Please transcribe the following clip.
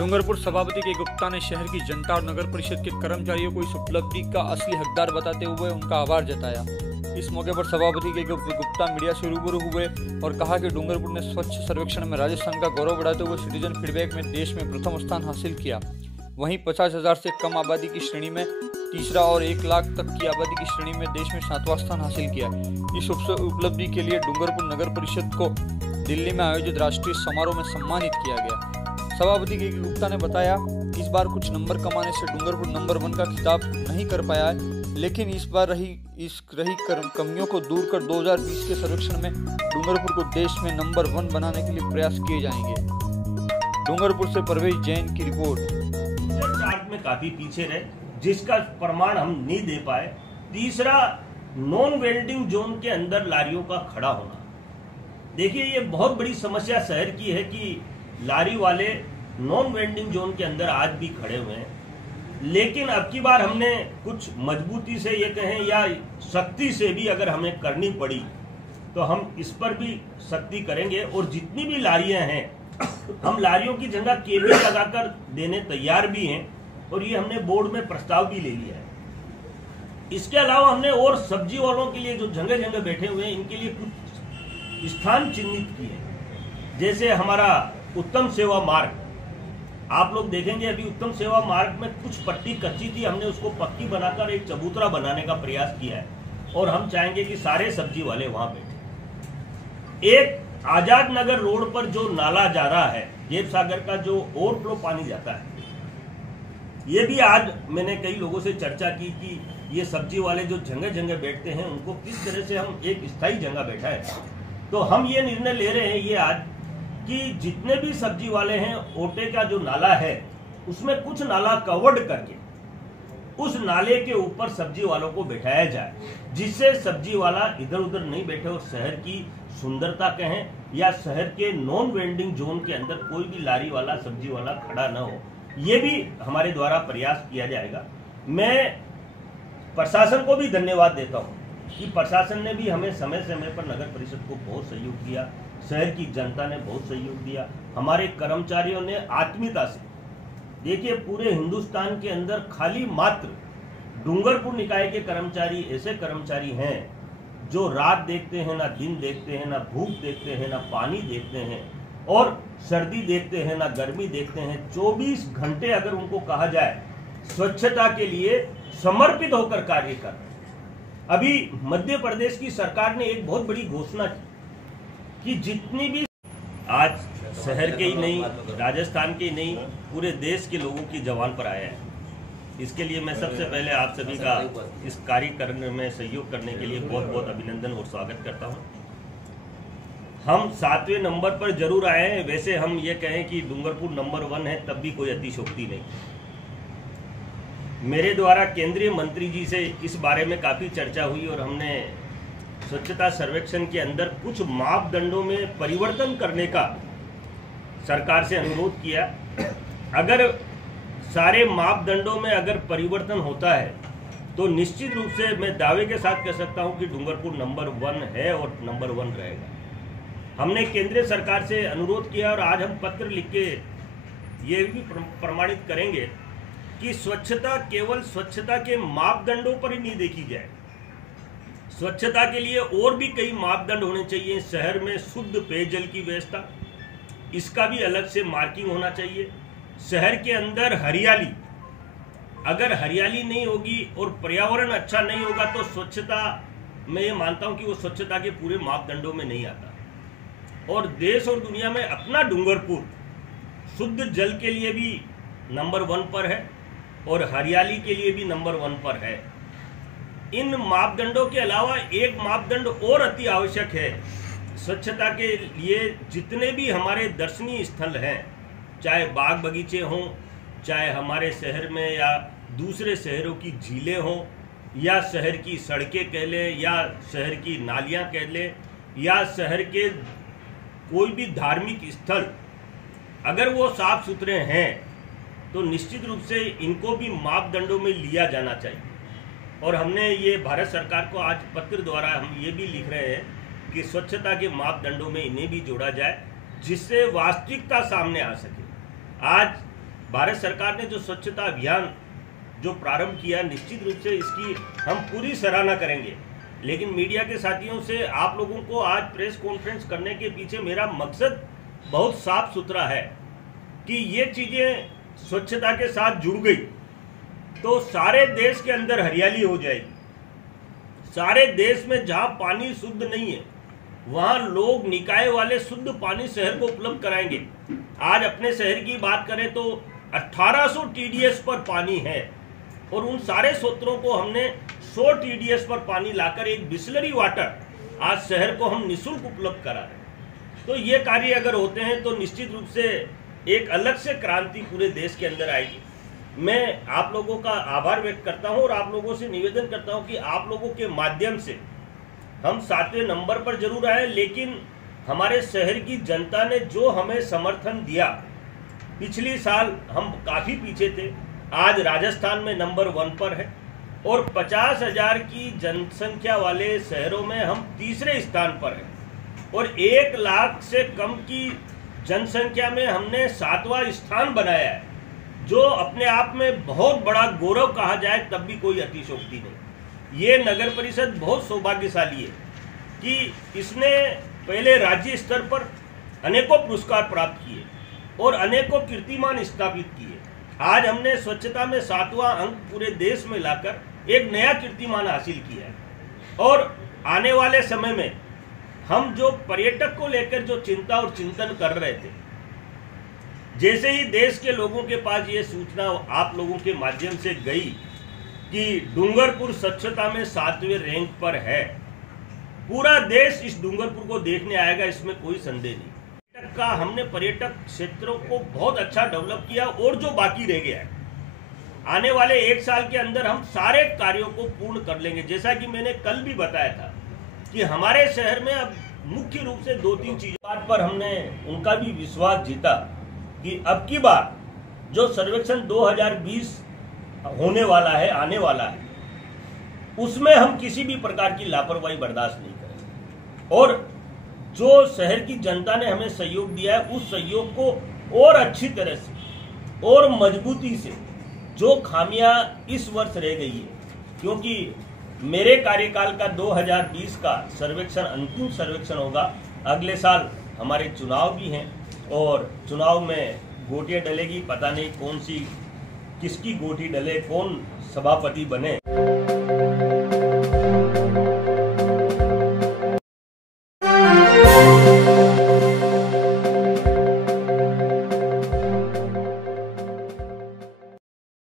डूंगरपुर सभापति के गुप्ता ने शहर की जनता और नगर परिषद के कर्मचारियों को इस उपलब्धि का असली हकदार बताते हुए उनका आभार जताया। इस मौके पर सभापति के गुप्ता मीडिया से रूबरू हुए और कहा कि डूंगरपुर ने स्वच्छ सर्वेक्षण में राजस्थान का गौरव बढ़ाते हुए सिटीजन फीडबैक में देश में प्रथम स्थान हासिल किया। वहीं 50,000 से कम आबादी की श्रेणी में तीसरा और 1 लाख तक की आबादी की श्रेणी में देश में 7वां स्थान हासिल किया। इस उपलब्धि के लिए डूंगरपुर नगर परिषद को दिल्ली में आयोजित राष्ट्रीय समारोह में सम्मानित किया गया। सभापति के गुप्ता ने बताया, इस बार कुछ नंबर कमाने से डूंगरपुर नंबर 1 का खिताब नहीं कर पाया है, लेकिन इस बार रही कमियों को दूर कर 2020 के सर्वेक्षण में डूंगरपुर को देश में नंबर 1 बनाने के लिए प्रयास किए जाएंगे। डूंगरपुर से परवेश जैन की रिपोर्ट। चार्ट में काफी पीछे रहे, जिसका प्रमाण हम नहीं दे पाए। तीसरा, नॉन वेल्डिंग जोन के अंदर लारियों का खड़ा होना। देखिए, ये बहुत बड़ी समस्या शहर की है कि लारी वाले नॉन वेंडिंग जोन के अंदर आज भी खड़े हुए हैं। लेकिन अब की बार हमने कुछ मजबूती से ये कहें या सख्ती से भी अगर हमें करनी पड़ी तो हम इस पर भी सख्ती करेंगे और जितनी भी लारियां हैं हम लारियों की जगह केबल लगाकर देने तैयार भी हैं और ये हमने बोर्ड में प्रस्ताव भी ले लिया है। इसके अलावा हमने और सब्जी वालों के लिए जो जगह जगह बैठे हुए हैं इनके लिए कुछ स्थान चिन्हित किए, जैसे हमारा उत्तम सेवा मार्ग। आप लोग देखेंगे अभी उत्तम सेवा मार्ग में कुछ पट्टी कच्ची थी, हमने उसको पक्की बनाकर एक चबूतरा बनाने का प्रयास किया है और हम चाहेंगे कि सारे सब्जी वाले वहां बैठे। एक आजाद नगर रोड पर जो नाला जा रहा है, जेब सागर का जो ओवरफ्लो पानी जाता है, ये भी आज मैंने कई लोगों से चर्चा की कि ये सब्जी वाले जो जगह जगह बैठते हैं उनको किस तरह से हम एक स्थायी जगह बैठाएं। तो हम ये निर्णय ले रहे हैं ये आज कि जितने भी सब्जी वाले हैं, ओटे का जो नाला है उसमें कुछ नाला कवर्ड करके उस नाले के ऊपर सब्जी वालों को बैठाया जाए, जिससे सब्जी वाला इधर उधर नहीं बैठे और शहर की सुंदरता कहें या शहर के नॉन वेंडिंग जोन के अंदर कोई भी लारी वाला सब्जी वाला खड़ा न हो। ये भी हमारे द्वारा प्रयास किया जाएगा। मैं प्रशासन को भी धन्यवाद देता हूँ कि प्रशासन ने भी हमें समय समय पर नगर परिषद को बहुत सहयोग दिया, शहर की जनता ने बहुत सहयोग दिया, हमारे कर्मचारियों ने आत्मीयता से। देखिए, पूरे हिंदुस्तान के अंदर खाली मात्र डूंगरपुर निकाय के कर्मचारी ऐसे कर्मचारी हैं जो रात देखते हैं, ना दिन देखते हैं, ना भूख देखते हैं, ना पानी देखते हैं और सर्दी देखते हैं, ना गर्मी देखते हैं। 24 घंटे अगर उनको कहा जाए स्वच्छता के लिए समर्पित होकर कार्य कर रहे हैं। अभी मध्य प्रदेश की सरकार ने एक बहुत बड़ी घोषणा की कि जितनी भी आज शहर के ही नहीं, राजस्थान के ही नहीं, पूरे देश के लोगों की जवान पर आया है। इसके लिए मैं सबसे पहले आप सभी का इस कार्य करने में सहयोग करने के लिए बहुत बहुत अभिनंदन और स्वागत करता हूं। हम 7वें नंबर पर जरूर आए हैं। वैसे हम ये कहें कि डूंगरपुर नंबर 1 है तब भी कोई अतिशयोक्ति नहीं। मेरे द्वारा केंद्रीय मंत्री जी से इस बारे में काफ़ी चर्चा हुई और हमने स्वच्छता सर्वेक्षण के अंदर कुछ मापदंडों में परिवर्तन करने का सरकार से अनुरोध किया। अगर सारे मापदंडों में अगर परिवर्तन होता है तो निश्चित रूप से मैं दावे के साथ कह सकता हूं कि डूंगरपुर नंबर 1 है और नंबर 1 रहेगा। हमने केंद्रीय सरकार से अनुरोध किया और आज हम पत्र लिख के ये भी प्रमाणित करेंगे कि स्वच्छता केवल स्वच्छता के मापदंडों पर ही नहीं देखी जाए। स्वच्छता के लिए और भी कई मापदंड होने चाहिए। शहर में शुद्ध पेयजल की व्यवस्था, इसका भी अलग से मार्किंग होना चाहिए। शहर के अंदर हरियाली, अगर हरियाली नहीं होगी और पर्यावरण अच्छा नहीं होगा तो स्वच्छता, मैं ये मानता हूँ कि वो स्वच्छता के पूरे मापदंडों में नहीं आता। और देश और दुनिया में अपना डूंगरपुर शुद्ध जल के लिए भी नंबर 1 पर है और हरियाली के लिए भी नंबर 1 पर है। इन मापदंडों के अलावा एक मापदंड और अति आवश्यक है। स्वच्छता के लिए जितने भी हमारे दर्शनीय स्थल हैं, चाहे बाग बगीचे हों, चाहे हमारे शहर में या दूसरे शहरों की झीलें हों, या शहर की सड़कें कह लें, या शहर की नालियां कह लें, या शहर के कोई भी धार्मिक स्थल, अगर वो साफ सुथरे हैं तो निश्चित रूप से इनको भी मापदंडों में लिया जाना चाहिए। और हमने ये भारत सरकार को आज पत्र द्वारा हम ये भी लिख रहे हैं कि स्वच्छता के मापदंडों में इन्हें भी जोड़ा जाए, जिससे वास्तविकता सामने आ सके। आज भारत सरकार ने जो स्वच्छता अभियान जो प्रारंभ किया, निश्चित रूप से इसकी हम पूरी सराहना करेंगे। लेकिन मीडिया के साथियों से आप लोगों को आज प्रेस कॉन्फ्रेंस करने के पीछे मेरा मकसद बहुत साफ सुथरा है कि ये चीज़ें स्वच्छता के साथ जुड़ गई तो सारे देश के अंदर हरियाली हो जाएगी। सारे देश में जहाँ पानी शुद्ध नहीं है वहाँ लोग निकाय वाले शुद्ध पानी शहर को उपलब्ध कराएंगे। आज अपने शहर की बात करें तो 1800 TDS पर पानी है और उन सारे स्रोतों को हमने 100 TDS पर पानी लाकर एक बिस्लरी वाटर आज शहर को हम निःशुल्क उपलब्ध करा रहे हैं। तो ये कार्य अगर होते हैं तो निश्चित रूप से एक अलग से क्रांति पूरे देश के अंदर आएगी। मैं आप लोगों का आभार व्यक्त करता हूं और आप लोगों से निवेदन करता हूं कि आप लोगों के माध्यम से हम 7वें नंबर पर जरूर आए, लेकिन हमारे शहर की जनता ने जो हमें समर्थन दिया, पिछली साल हम काफ़ी पीछे थे, आज राजस्थान में नंबर 1 पर है और 50,000 की जनसंख्या वाले शहरों में हम तीसरे स्थान पर हैं और 1 लाख से कम की जनसंख्या में हमने 7वां स्थान बनाया है, जो अपने आप में बहुत बड़ा गौरव कहा जाए तब भी कोई अतिशयोक्ति नहीं। ये नगर परिषद बहुत सौभाग्यशाली है कि इसने पहले राज्य स्तर पर अनेकों पुरस्कार प्राप्त किए और अनेकों कीर्तिमान स्थापित किए। आज हमने स्वच्छता में 7वां अंक पूरे देश में लाकर एक नया कीर्तिमान हासिल किया है और आने वाले समय में हम जो पर्यटक को लेकर जो चिंता और चिंतन कर रहे थे, जैसे ही देश के लोगों के पास ये सूचना आप लोगों के माध्यम से गई कि डूंगरपुर स्वच्छता में 7वें रैंक पर है, पूरा देश इस डूंगरपुर को देखने आएगा, इसमें कोई संदेह नहीं। का हमने पर्यटक क्षेत्रों को बहुत अच्छा डेवलप किया और जो बाकी रह गया है आने वाले 1 साल के अंदर हम सारे कार्यों को पूर्ण कर लेंगे। जैसा कि मैंने कल भी बताया था कि हमारे शहर में अब मुख्य रूप से 2-3 चीजों पर हमने उनका भी विश्वास जीता कि अब की बार जो सर्वेक्षण 2020 होने वाला है, आने वाला है, उसमें हम किसी भी प्रकार की लापरवाही बर्दाश्त नहीं करेंगे और जो शहर की जनता ने हमें सहयोग दिया है उस सहयोग को और अच्छी तरह से और मजबूती से, जो खामियां इस वर्ष रह गई है, क्योंकि मेरे कार्यकाल का 2020 का सर्वेक्षण अंतिम सर्वेक्षण होगा, अगले साल हमारे चुनाव भी हैं और चुनाव में गोटियां डलेगी, पता नहीं कौन सी किसकी गोटी डले, कौन सभापति बने।